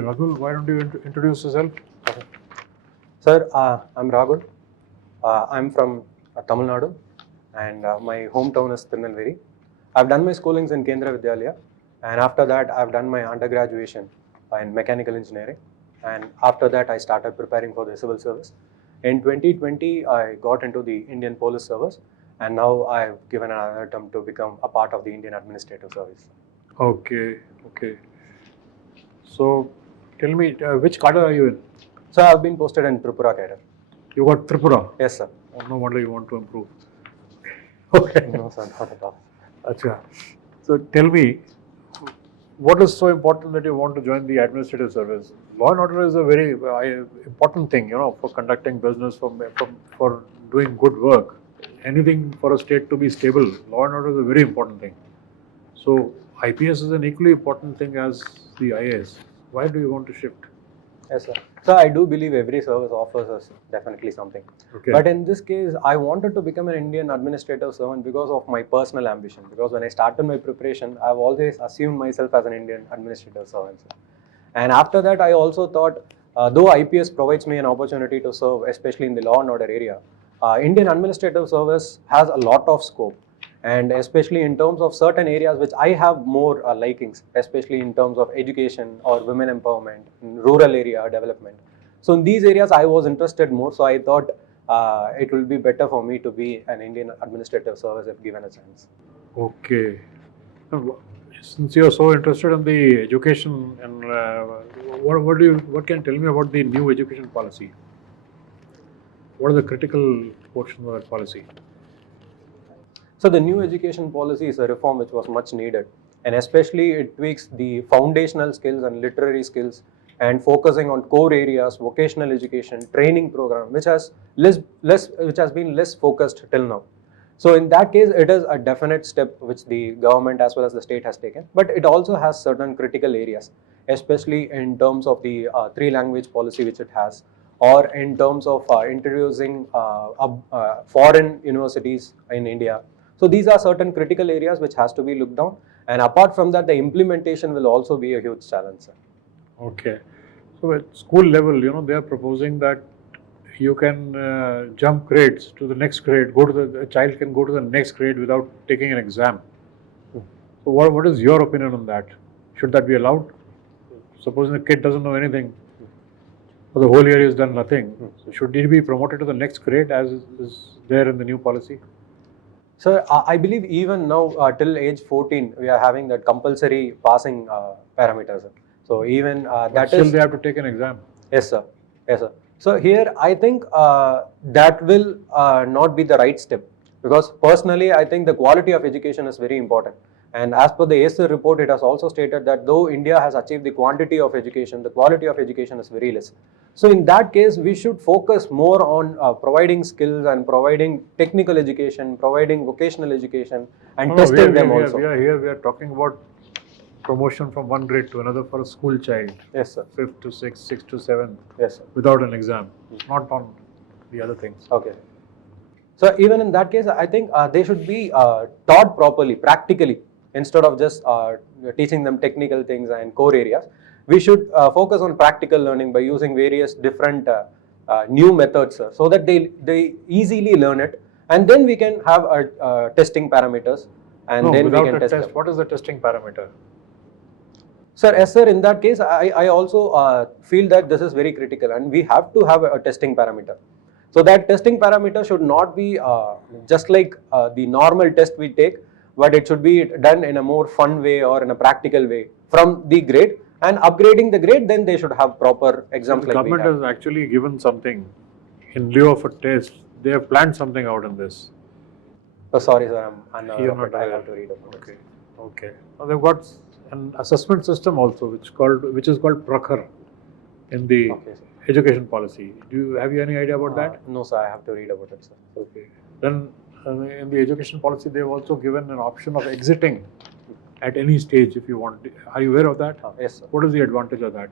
Ragul, why don't you introduce yourself? Sir, I'm Ragul. I'm from Tamil Nadu and my hometown is Tirunelveli. I've done my schoolings in Kendra Vidyalaya and after that I've done my undergraduation in mechanical engineering, and after that I started preparing for the civil service. In 2020 I got into the Indian Police Service, and now I've given another attempt to become a part of the Indian Administrative Service. Okay. So, tell me, which cadre are you in? So I've been posted in Tripura cadre. You got Tripura? Yes, sir. Oh, no wonder you want to improve. Okay. No, sir, not at all. Achha. So, tell me, what is so important that you want to join the administrative service? Law and order is a very important thing, for conducting business, for doing good work. Anything for a state to be stable, law and order is a very important thing. So, IPS is an equally important thing as the IAS. Why do you want to shift? Yes, sir. So I do believe every service offers us definitely something. Okay. But in this case, I wanted to become an Indian administrative servant because of my personal ambition. Because when I started my preparation, I've always assumed myself as an Indian administrative servant. Sir. And after that, I also thought, though IPS provides me an opportunity to serve, especially in the law and order area, Indian administrative service has a lot of scope. And especially in terms of certain areas which I have more likings, especially in terms of education or women empowerment, in rural area development. So in these areas I was interested more, so I thought it will be better for me to be an Indian administrative service if given a chance. Okay. Since you are so interested in the education, and what can you tell me about the new education policy? What are the critical portions of that policy? So the new education policy is a reform which was much needed, and especially it tweaks the foundational skills and literary skills and focusing on core areas, vocational education, training program, which has been less focused till now. So in that case, it is a definite step which the government as well as the state has taken, but it also has certain critical areas, especially in terms of the three-language policy which it has, or in terms of introducing foreign universities in India. So these are certain critical areas which has to be looked down, and apart from that, the implementation will also be a huge challenge, sir. Okay. So at school level, they are proposing that you can jump grades to the next grade, a child can go to the next grade without taking an exam. So what is your opinion on that? Should that be allowed? Supposing the kid doesn't know anything, for the whole year he has done nothing. So should he be promoted to the next grade as is there in the new policy? Sir, I believe even now till age 14, we are having that compulsory passing parameters. So even that still they have to take an exam. Yes, sir. Yes, sir. So here I think that will not be the right step, because personally I think the quality of education is very important. And as per the ACER report, it has also stated that though India has achieved the quantity of education, the quality of education is very less. So in that case, we should focus more on providing skills and providing technical education, providing vocational education, and testing them also. We are talking about promotion from one grade to another for a school child. Yes, sir. 5th to 6th, 6th to 7th. Yes, sir. Without an exam, not on the other things. Okay. So even in that case, I think they should be taught properly, practically, instead of just teaching them technical things and core areas. We should focus on practical learning by using various different new methods, so that they easily learn it, and then we can have testing parameters, and then we can test them. What is the testing parameter? Sir, yes, sir, in that case, I also feel that this is very critical, and we have to have a testing parameter. So that testing parameter should not be just like the normal test we take, but it should be done in a more fun way or in a practical way from the grade, and upgrading the grade, then they should have proper exams. The government has actually given something in lieu of a test. They have planned something out in this. Oh, sorry, sir, I'm not You're not I have to read about it. Okay. Now they've got an assessment system also, which is called Prakhar in the education policy. Have you any idea about that? No, sir, I have to read about it, sir. Okay. Then in the education policy, they've also given an option of exiting at any stage if you want. Are you aware of that? Yes, sir. What is the advantage of that?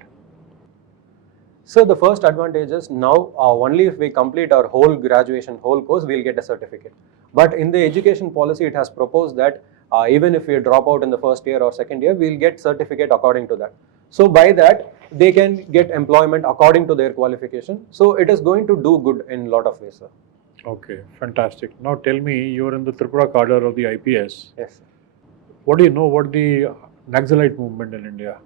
So the first advantage is now only if we complete our whole graduation, whole course, we'll get a certificate. But in the education policy, it has proposed that even if we drop out in the first year or second year, we'll get certificate according to that. So by that, they can get employment according to their qualification. So it is going to do good in a lot of ways, sir. Okay, fantastic. Now tell me, you're in the Tripura cadre of the IPS. Yes, sir. What do you know about the Naxalite movement in India?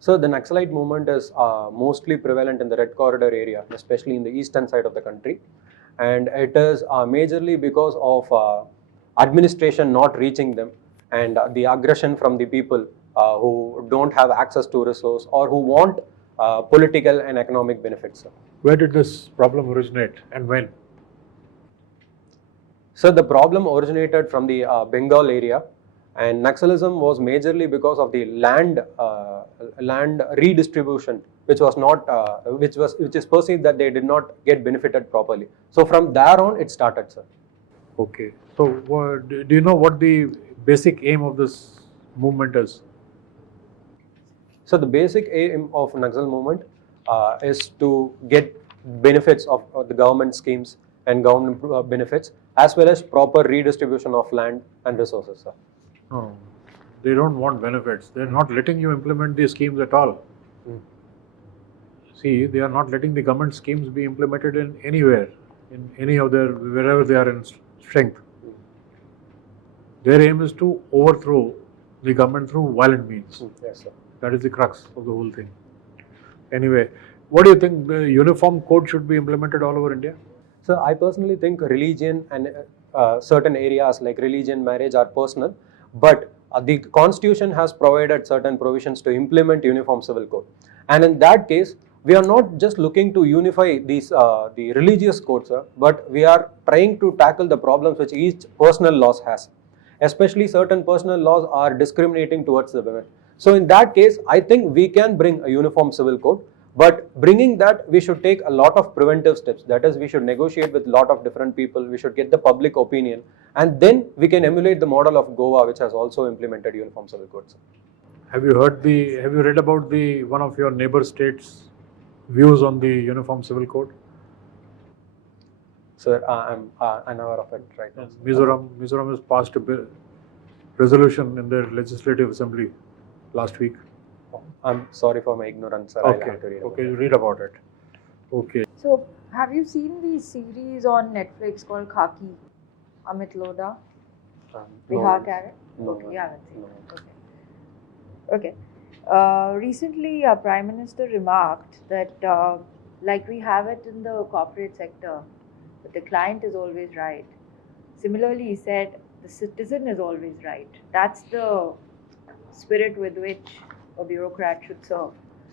So the Naxalite movement is mostly prevalent in the Red Corridor area, especially in the eastern side of the country. And it is majorly because of administration not reaching them and the aggression from the people who don't have access to resource or who want political and economic benefits. Where did this problem originate and when? So the problem originated from the Bengal area, and Naxalism was majorly because of the land redistribution, which was not which is perceived that they did not get benefited properly. So from there on, it started, sir. Okay. So do you know what the basic aim of this movement is? So the basic aim of Naxal movement is to get benefits of the government schemes and government benefits, as well as proper redistribution of land and resources, sir. No, they don't want benefits. They're not letting you implement these schemes at all. See, they are not letting the government schemes be implemented in anywhere, in any of their, wherever they are in strength. Their aim is to overthrow the government through violent means. Yes, sir. That is the crux of the whole thing. Anyway, what do you think? The uniform code should be implemented all over India? So I personally think religion and certain areas like religion, marriage are personal, but the constitution has provided certain provisions to implement uniform civil code. And in that case, we are not just looking to unify these the religious codes, sir, but we are trying to tackle the problems which each personal laws has. Especially certain personal laws are discriminating towards the women. So in that case, I think we can bring a uniform civil code, but bringing that, we should take a lot of preventive steps. That is, we should negotiate with a lot of different people, we should get the public opinion, and then we can emulate the model of Goa, which has also implemented uniform civil codes. Have you read about one of your neighbor states' views on the uniform civil code? Sir, I'm unaware of it right now. Mizoram has passed a resolution in their legislative assembly last week. I'm sorry for my ignorance, sir. Okay, I'll have to read about you read about it. Okay. So, have you seen the series on Netflix called Khaki? Amit Lodha? Bihar Carrot? No, Okay, you haven't seen no. it. Okay. Recently, our Prime Minister remarked that, like we have it in the corporate sector, that the client is always right. Similarly, he said the citizen is always right. That's the spirit with which a bureaucrat should serve.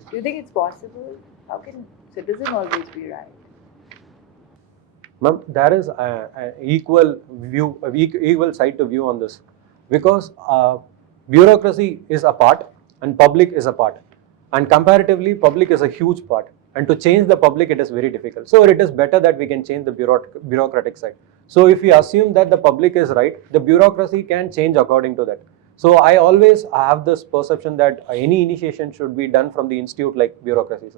Do you think it's possible? How can citizen always be right? Ma'am, there is an equal view, equal side to view on this, because bureaucracy is a part and public is a part, and comparatively public is a huge part, and to change the public it is very difficult. So it is better that we can change the bureaucratic side. So if we assume that the public is right, the bureaucracy can change according to that. So I always have this perception that any initiation should be done from the institute like bureaucracy,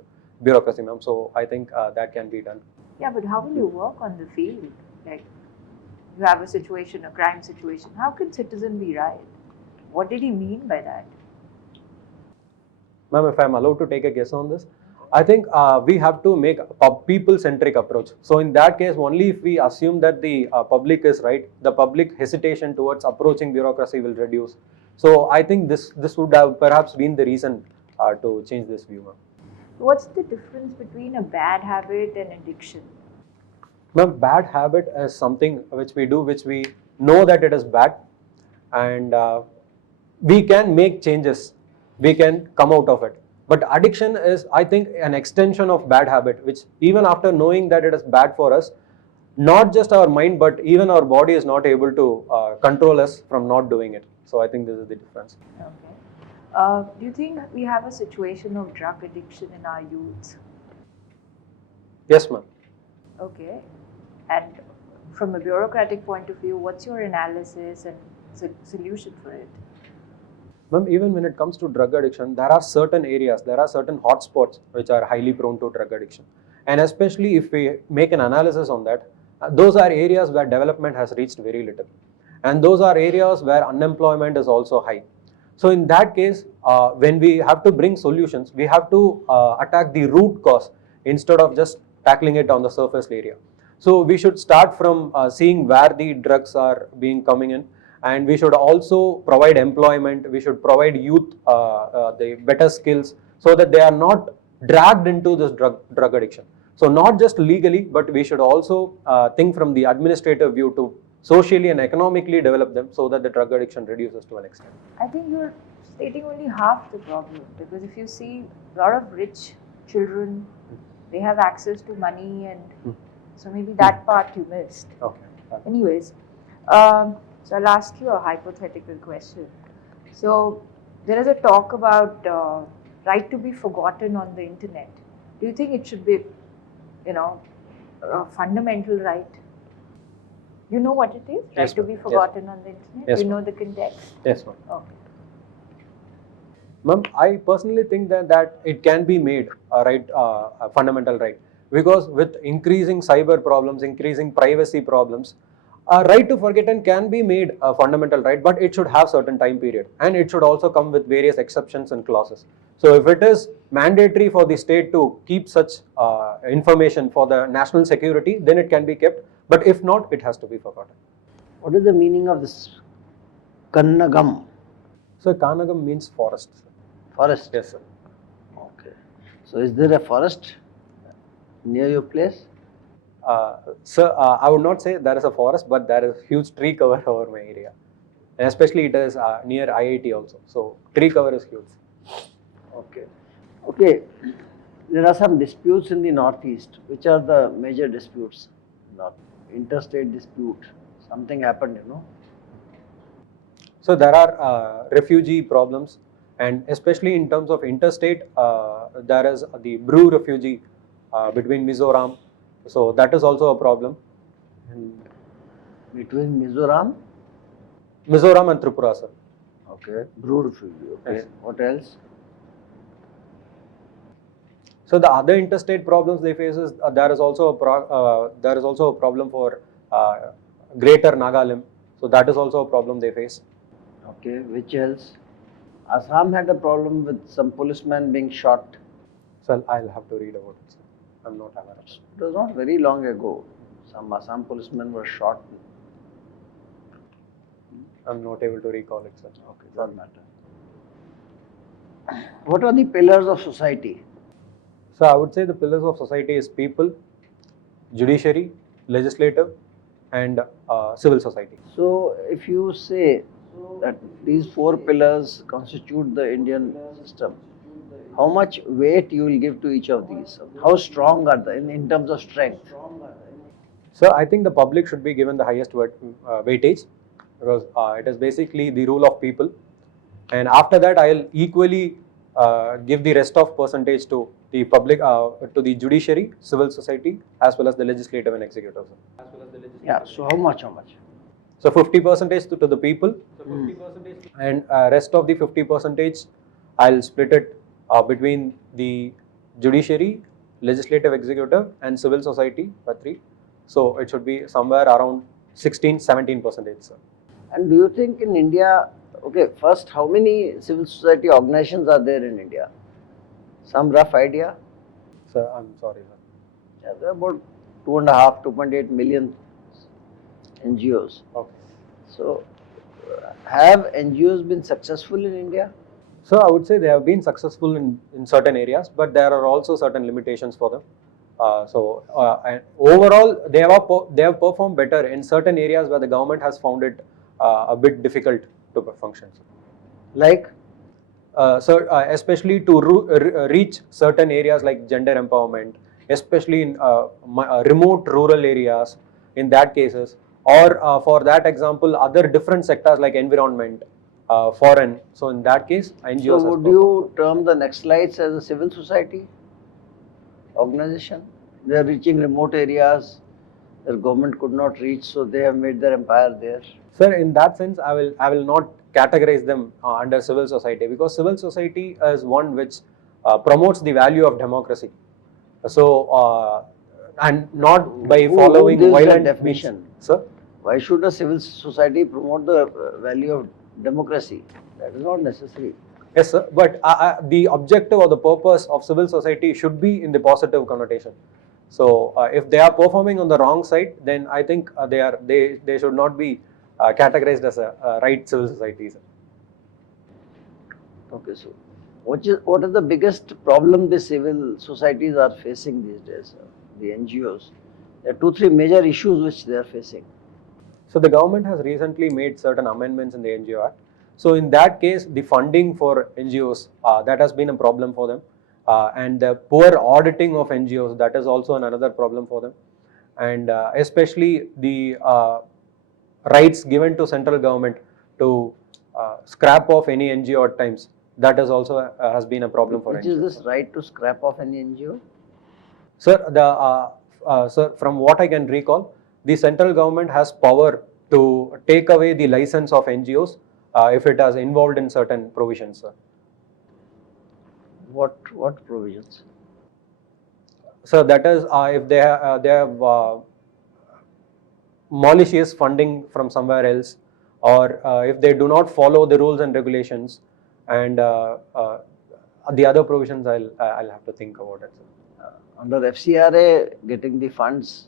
ma'am. So I think that can be done. Yeah, but how will you work on the field? Like, you have a situation, a crime situation. How can citizen be right? What did he mean by that? Ma'am, if I'm allowed to take a guess on this, I think we have to make a people-centric approach. So in that case, only if we assume that the public is right, the public hesitation towards approaching bureaucracy will reduce. So I think this would have perhaps been the reason to change this view, ma'am. What's the difference between a bad habit and addiction? Ma'am, bad habit is something which we do, which we know that it is bad, and we can make changes. We can come out of it. But addiction is, I think, an extension of bad habit, which even after knowing that it is bad for us, not just our mind, but even our body is not able to control us from not doing it. So I think this is the difference. Okay. Do you think we have a situation of drug addiction in our youth? Yes, ma'am. Okay. And from a bureaucratic point of view, what's your analysis and solution for it? Ma'am, even when it comes to drug addiction, there are certain areas, there are certain hotspots which are highly prone to drug addiction. And especially if we make an analysis on that, those are areas where development has reached very little. And those are areas where unemployment is also high. So in that case, when we have to bring solutions, we have to attack the root cause instead of just tackling it on the surface area. So we should start from seeing where the drugs are being coming in, and we should also provide employment. We should provide youth the better skills so that they are not dragged into this drug addiction. So not just legally, but we should also think from the administrative view to socially and economically develop them so that the drug addiction reduces to an extent. I think you're stating only half the problem, because if you see a lot of rich children, they have access to money, and so maybe that part you missed. Okay. Anyways, so I'll ask you a hypothetical question. So there is a talk about right to be forgotten on the internet. Do you think it should be, a fundamental right? You know what it is? Right Yes, to ma'am. be Yes. forgotten on the internet? Yes, you know ma'am. the context? Yes, ma'am. Okay. Ma'am, I personally think that it can be made a fundamental right, because with increasing cyber problems, increasing privacy problems, a right to forgotten can be made a fundamental right, but it should have certain time period, and it should also come with various exceptions and clauses. So if it is mandatory for the state to keep such information for the national security, then it can be kept, but if not, it has to be forgotten. What is the meaning of this Kannagam? So Kanagam means forest. Forest? Yes, sir. Okay. So is there a forest near your place? Sir, I would not say there is a forest, but there is huge tree cover over my area. And especially it is near IIT also. So tree cover is huge. Okay. Okay. There are some disputes in the northeast. Which are the major disputes? Interstate dispute. Something happened, So there are refugee problems, and especially in terms of interstate, there is the Brew refugee between Mizoram. So that is also a problem. And Between Mizoram? Mizoram and Tripura, sir. Okay. Brew refugee. Okay. Yes. What else? So the other interstate problems they face is there is also a problem for Greater Nagalim. So that is also a problem they face. Okay. Which else? Assam had a problem with some policeman being shot. So I'll have to read about it, sir. I'm not aware of it. It was not very long ago. Some Assam policemen were shot. I'm not able to recall it, sir. Okay, doesn't matter. What are the pillars of society? So I would say the pillars of society is people, judiciary, legislative, and civil society. So, if you say that these four pillars constitute the Indian system, how much weight you will give to each of these? How strong are they in terms of strength? So I think the public should be given the highest weightage, because it is basically the rule of people. And after that, I'll equally give the rest of percentage to the public, to the judiciary, civil society, as well as the legislative and executive. Yeah, so how much? So 50% to the people, and rest of the 50% I'll split it between the judiciary, legislative, executive, and civil society for 3. So it should be somewhere around 16-17%, sir. And do you think in India, okay, first, how many civil society organizations are there in India? Some rough idea? Sir, I'm sorry, sir. Yeah, there are about 2.5, 2.8 million NGOs. Okay. So, have NGOs been successful in India? So I would say they have been successful in certain areas, but there are also certain limitations for them. And overall, they have performed better in certain areas where the government has found it a bit difficult to function. Like? Especially to reach certain areas like gender empowerment, especially in remote rural areas, in that cases, or for that example, other different sectors like environment, foreign. So in that case, NGOs. So would you term the Naxalites as a civil society organization? They are reaching remote areas their government could not reach, so they have made their empire there. Sir, in that sense, I will not categorize them under civil society, because civil society is one which promotes the value of democracy. So and not by following Who gives that violent definition? means. Sir? Why should a civil society promote the value of democracy. That is not necessary. Yes, sir. But the objective or the purpose of civil society should be in the positive connotation. So, if they are performing on the wrong side, then I think they should not be categorized as a right civil society, sir. Okay, so what is the biggest problem the civil societies are facing these days? The NGOs. There are 2-3 major issues which they are facing. So the government has recently made certain amendments in the NGO Act. So in that case, the funding for NGOs, that has been a problem for them. And the poor auditing of NGOs, that is also another problem for them. And especially the rights given to central government to scrap off any NGO at times, that is also has been a problem for Which NGOs. is this right to scrap off any NGO? Sir, sir, from what I can recall, the central government has power to take away the license of NGOs if it is involved in certain provisions, sir. What provisions? So that is if they have malicious funding from somewhere else, or if they do not follow the rules and regulations, and the other provisions I'll have to think about it, sir. Under FCRA, getting the funds,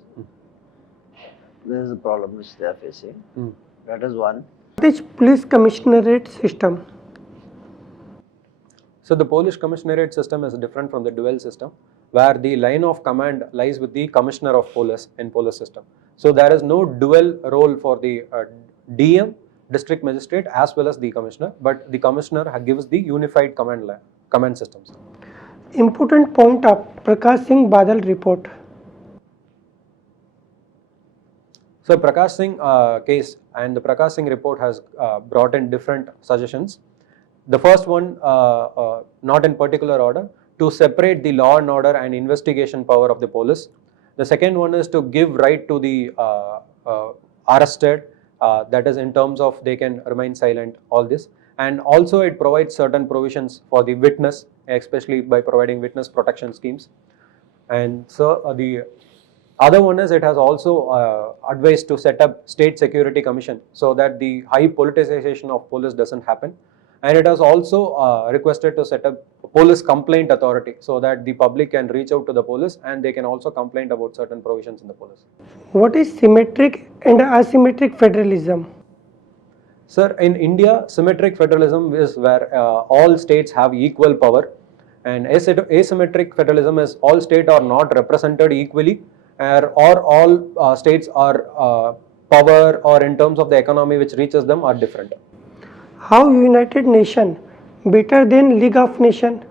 there is a problem which they are facing. That is one. What is police commissionerate system? So the Polish commissionerate system is different from the dual system, where the line of command lies with the commissioner of police in police system. So there is no dual role for the DM, district magistrate, as well as the commissioner, but the commissioner gives the unified command systems. Important point of Prakash Singh Badal report. So Prakash Singh case and the Prakash Singh report has brought in different suggestions. The first one, not in particular order, to separate the law and order and investigation power of the police. The second one is to give right to the arrested, that is in terms of they can remain silent, all this. And also it provides certain provisions for the witness, especially by providing witness protection schemes. And so the other one is it has also advised to set up state security commission so that the high politicization of police doesn't happen. And it has also requested to set up a police complaint authority so that the public can reach out to the police and they can also complain about certain provisions in the police. What is symmetric and asymmetric federalism? Sir, in India, symmetric federalism is where all states have equal power, and asymmetric federalism is all states are not represented equally, or all states are power or in terms of the economy which reaches them are different. How United Nations better than League of Nations?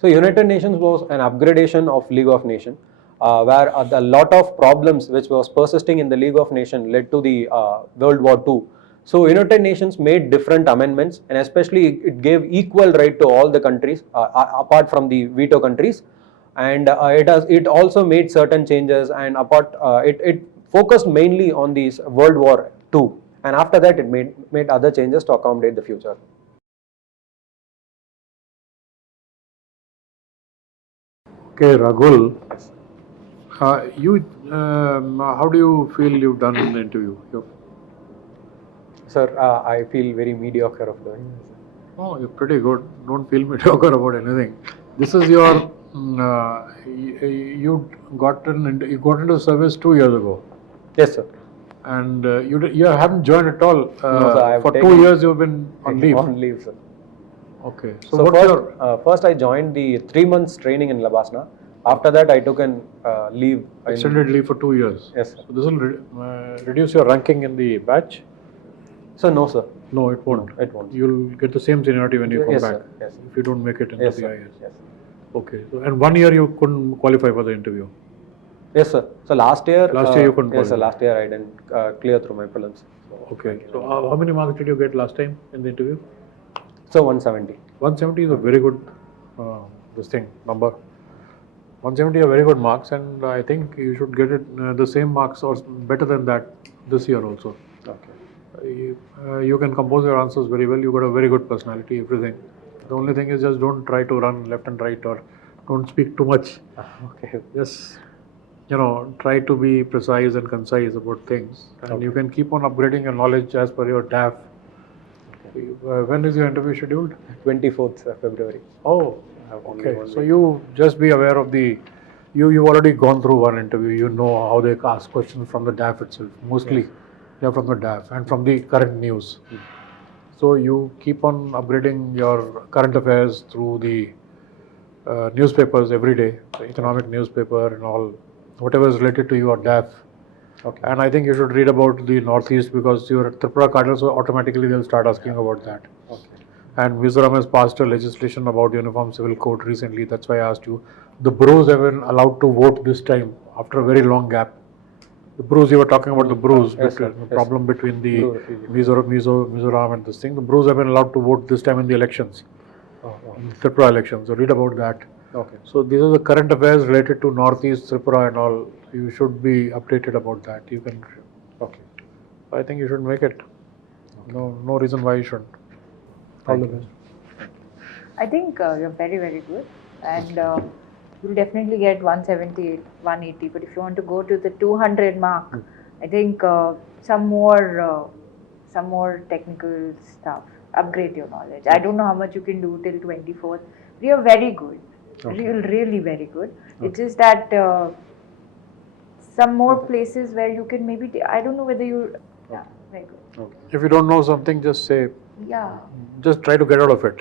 So United Nations was an upgradation of League of Nations, where a lot of problems which was persisting in the League of Nations led to the World War II. So United Nations made different amendments, and especially it gave equal right to all the countries apart from the veto countries, and it also made certain changes, and it focused mainly on these World War II, and after that it made other changes to accommodate the future. Okay, Raghul, how do you feel you've done in the interview? Sir, I feel very mediocre of doing this. Oh, you're pretty good. Don't feel mediocre about anything. This is your, you got into service 2 years ago. Yes, sir. And you haven't joined at all. No, sir, I have for taken 2 years you've been on leave. On leave, sir. Okay. So what's first I joined the 3 months training in Labasna. After that I took an leave. extended leave for 2 years? Yes, sir. So this will reduce your ranking in the batch? So no, sir. No, it won't. No, it won't. You'll get the same seniority when you come Yes, back. sir. Yes, sir. If you don't make it into Yes, the sir. IAS. Yes. Okay. So, and 1 year you couldn't qualify for the interview. Yes, sir. So last year you couldn't yes, sir. qualify. Last year I didn't clear through my prelims. Okay. So how many marks did you get last time in the interview? So 170. 170 is a very good number. 170 are very good marks, and I think you should get it the same marks or better than that this year also. Okay. You can compose your answers very well. You got a very good personality, everything. The only thing is just don't try to run left and right, or don't speak too much. Okay. Just try to be precise and concise about things, and Okay. you can keep on upgrading your knowledge as per your DAF. When is your interview scheduled? 24th February. Oh, Only okay. 1 So week. you just be aware of you've already gone through one interview. You know how they ask questions from the DAF itself. Mostly, they're from the DAF and from the current news. So you keep on upgrading your current affairs through the newspapers every day, the economic newspaper and all, whatever is related to your DAF. Okay. And I think you should read about the Northeast because your Tripura Cardinal, so automatically they'll start asking about that. Okay. And Mizoram has passed a legislation about Uniform Civil Code recently. That's why I asked you. The Brus have been allowed to vote this time after a very long gap. The Brus, you were talking about the Brus, Yes, sir. the problem between the Bru refugee. Mizoram and this thing. The Brus have been allowed to vote this time in the elections, Oh, in the Tripura elections. So read about that. okay. So these are the current affairs related to Northeast, Tripura and all. You should be updated about that. You can. Okay. I think you should make it. No reason why you shouldn't. All the best. I think you're very, very good, and you'll definitely get 178, 180. But if you want to go to the 200 mark, I think some more technical stuff. Upgrade your knowledge. I don't know how much you can do till 24th. You're very good. Okay. You're really very good. It's just that some more places where you can maybe. I don't know whether you. Yeah, very good. Okay. If you don't know something, just say. Yeah. Just try to get out of it.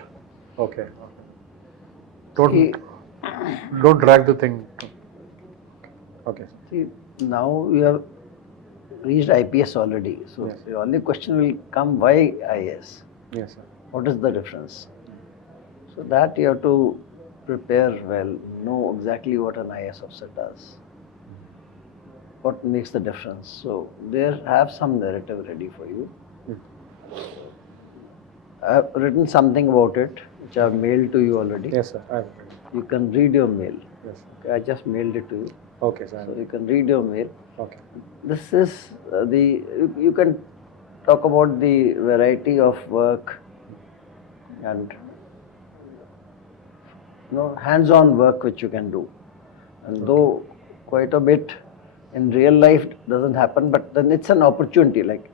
Okay. See, Don't drag the thing. Okay. see, now you have reached IPS already. So Yes. the only question will come, why IAS? Yes, sir. What is the difference? So that you have to prepare well, know exactly what an IAS officer does, what makes the difference. So there have some narrative ready for you. I have written something about it, which I have mailed to you already. Yes, sir. I'm You can read your mail. Yes. Okay, I just mailed it to you. Okay, sir. So you can read your mail. Okay. This is you can talk about the variety of work and hands-on work which you can do. And though quite a bit in real life doesn't happen, but then it's an opportunity. Like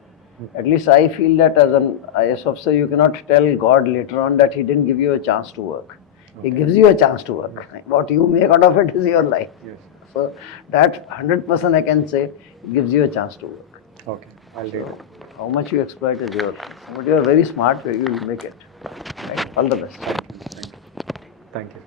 at least I feel that as an IAS officer, you cannot tell God later on that He didn't give you a chance to work. He gives you a chance to work. What you make out of it is your life. Yes. So that 100% I can say it gives you a chance to work. Okay. I'll do it. How much you exploit is your, but you are very smart, you will make it. Right? All the best. Thank you.